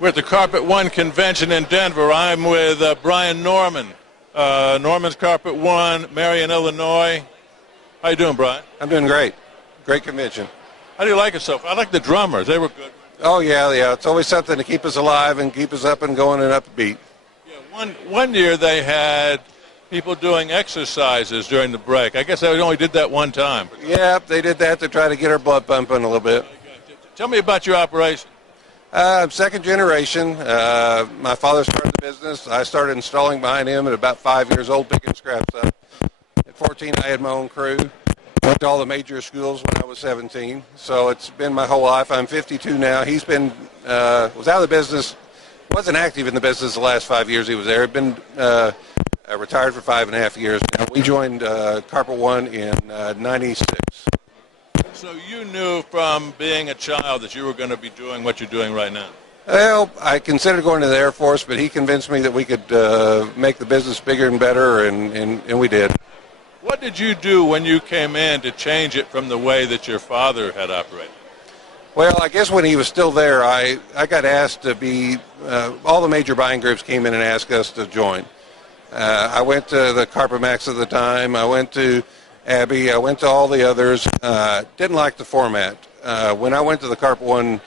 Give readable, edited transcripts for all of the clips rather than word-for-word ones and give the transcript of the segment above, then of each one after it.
We're at the Carpet One convention in Denver. I'm with Brian Norman. Norman's Carpet One, Marion, Illinois. How you doing, Brian? I'm doing great. Great convention. How do you like it so far? I like the drummers. They were good. Oh, yeah. It's always something to keep us alive and keep us up and going and upbeat. Yeah, one year they had people doing exercises during the break. I guess they only did that one time. Yeah, they did that to try to get our blood pumping a little bit. Tell me about your operation. I'm second generation. My father started the business. I started installing behind him at about 5 years old, picking scraps up. At 14, I had my own crew. Went to all the major schools when I was 17. So it's been my whole life. I'm 52 now. He's been, was out of the business, wasn't active in the business the last 5 years he was there. He'd been retired for 5.5 years. Now, we joined Carpet One in 96. So you knew from being a child that you were going to be doing what you're doing right now? Well, I considered going to the Air Force, but he convinced me that we could make the business bigger and better, and we did. What did you do when you came in to change it from the way that your father had operated? Well, I guess when he was still there, I got asked to be, all the major buying groups came in and asked us to join. I went to the Carpet Max at the time. I went to Abby. I went to all the others. Didn't like the format. When I went to the Carpet One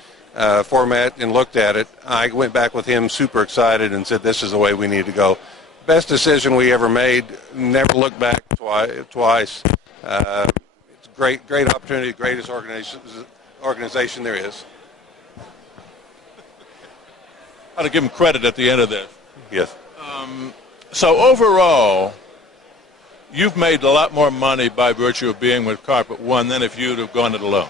format and looked at it, I went back with him super excited and said, this is the way we need to go. Best decision we ever made. Never looked back twice. It's a great opportunity, greatest organization there is. I ought to give him credit at the end of this. Yes. So overall, you've made a lot more money by virtue of being with Carpet One than if you'd have gone it alone.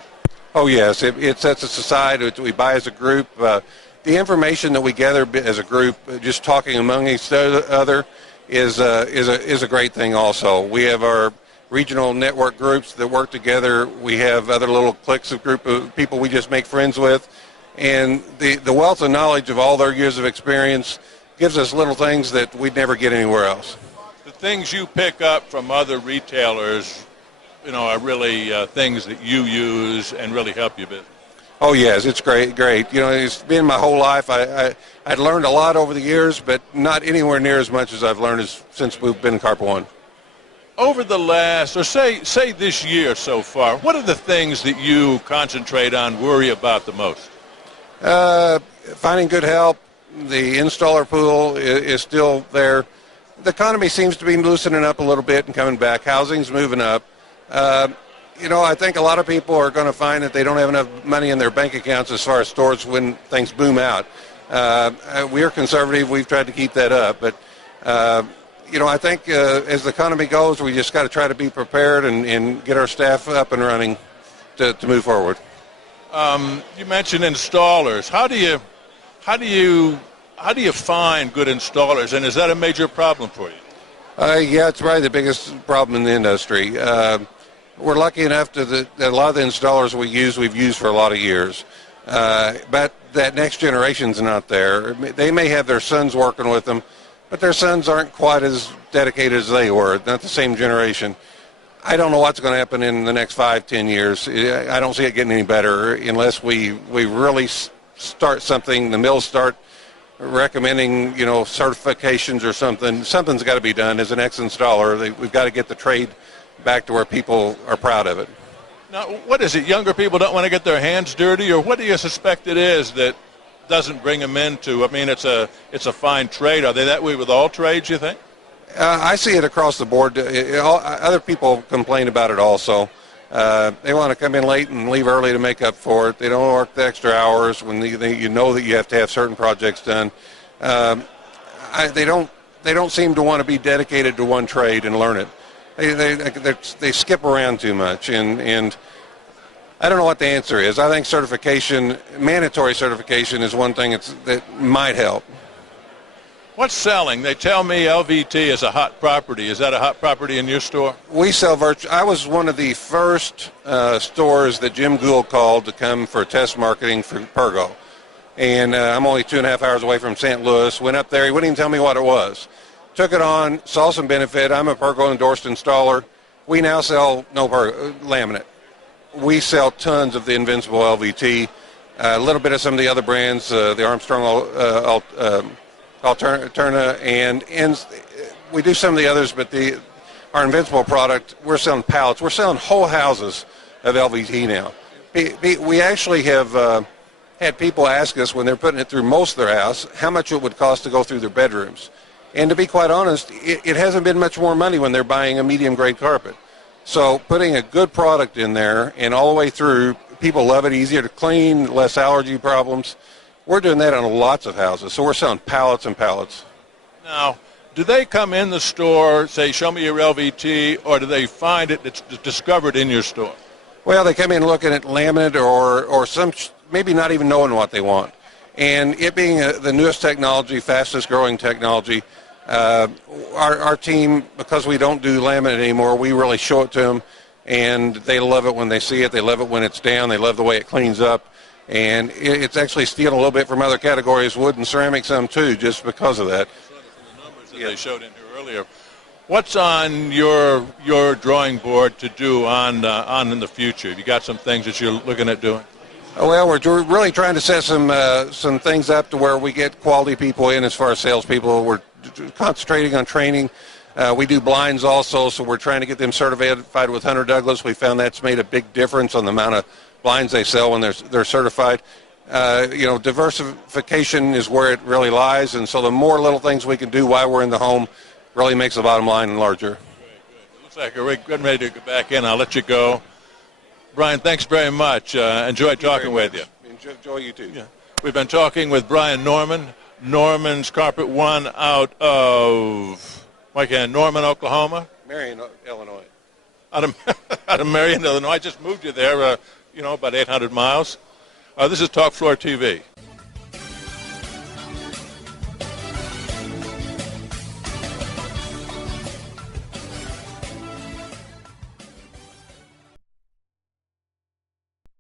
Oh, yes. It sets us aside. We buy as a group. The information that we gather as a group, just talking among each other, is a great thing also. We have our regional network groups that work together. We have other little cliques of group of people we just make friends with. And the wealth of knowledge of all their years of experience gives us little things that we'd never get anywhere else. The things you pick up from other retailers, are really things that you use and really help your business. Oh, yes, it's great. It's been my whole life. I'd learned a lot over the years, but not anywhere near as much as I've learned since we've been in Carpet One. Over the last, or say this year so far, what are the things that you concentrate on, worry about the most? Finding good help. The installer pool is still there. The economy seems to be loosening up a little bit and coming back. Housing's moving up. I think a lot of people are going to find that they don't have enough money in their bank accounts as far as stores when things boom out. We're conservative. We've tried to keep that up. But, I think as the economy goes, we just got to try to be prepared and get our staff up and running to move forward. You mentioned installers. How do you find good installers, and is that a major problem for you? Yeah, it's probably the biggest problem in the industry. We're lucky enough that a lot of the installers we've used for a lot of years. But that next generation's not there. They may have their sons working with them, but their sons aren't quite as dedicated as they were, not the same generation. I don't know what's going to happen in the next 5-10 years. I don't see it getting any better unless we really start something, the mills start recommending, certifications or something. Something's got to be done as an ex-installer. We've got to get the trade back to where people are proud of it. Now, what is it? Younger people don't want to get their hands dirty, or what do you suspect it is that doesn't bring them into? I mean, it's a fine trade. Are they that way with all trades, you think? I see it across the board. Other people complain about it also. They want to come in late and leave early to make up for it. They don't work the extra hours when you know that you have to have certain projects done. They don't seem to want to be dedicated to one trade and learn it. They skip around too much, and I don't know what the answer is. I think mandatory certification is one thing that might help. What's selling? They tell me LVT is a hot property. Is that a hot property in your store? We sell I was one of the first stores that Jim Gould called to come for test marketing for Pergo. And I'm only 2.5 hours away from St. Louis. Went up there. He wouldn't even tell me what it was. Took it on, saw some benefit. I'm a Pergo endorsed installer. We now sell no Pergo laminate. We sell tons of the Invincible LVT. a little bit of some of the other brands, the Armstrong Alterna, and we do some of the others, but our Invincible product, we're selling pallets. We're selling whole houses of LVT now. We actually have had people ask us when they're putting it through most of their house how much it would cost to go through their bedrooms. And to be quite honest, it hasn't been much more money when they're buying a medium-grade carpet. So putting a good product in there and all the way through, people love it, easier to clean, less allergy problems. We're doing that on lots of houses. So we're selling pallets and pallets. Now, do they come in the store, say, show me your LVT, or do they find it that's discovered in your store? Well, they come in looking at laminate or some, maybe not even knowing what they want. And it being the newest technology, fastest growing technology, our team, because we don't do laminate anymore, we really show it to them, and they love it when they see it. They love it when it's down. They love the way it cleans up. And it's actually stealing a little bit from other categories, wood and ceramic some too, just because of that. The numbers that they showed in here earlier. What's on your drawing board to do on in the future? You got some things that you're looking at doing? Oh, well, we're really trying to set some things up to where we get quality people in as far as salespeople. We're concentrating on training. We do blinds also, so we're trying to get them certified with Hunter Douglas. We found that's made a big difference on the amount of blinds they sell when they're certified. Diversification is where it really lies, and so the more little things we can do while we're in the home really makes the bottom line larger. Very good. It looks like we're getting ready to get back in. I'll let you go. Brian, thanks very much. Enjoyed talking with you. Enjoy you too. Yeah. We've been talking with Brian Norman, Norman's Carpet One out of Norman, Oklahoma. Marion, Illinois. Out of Marion, Illinois. I just moved you there, about 800 miles. This is Talk Floor TV.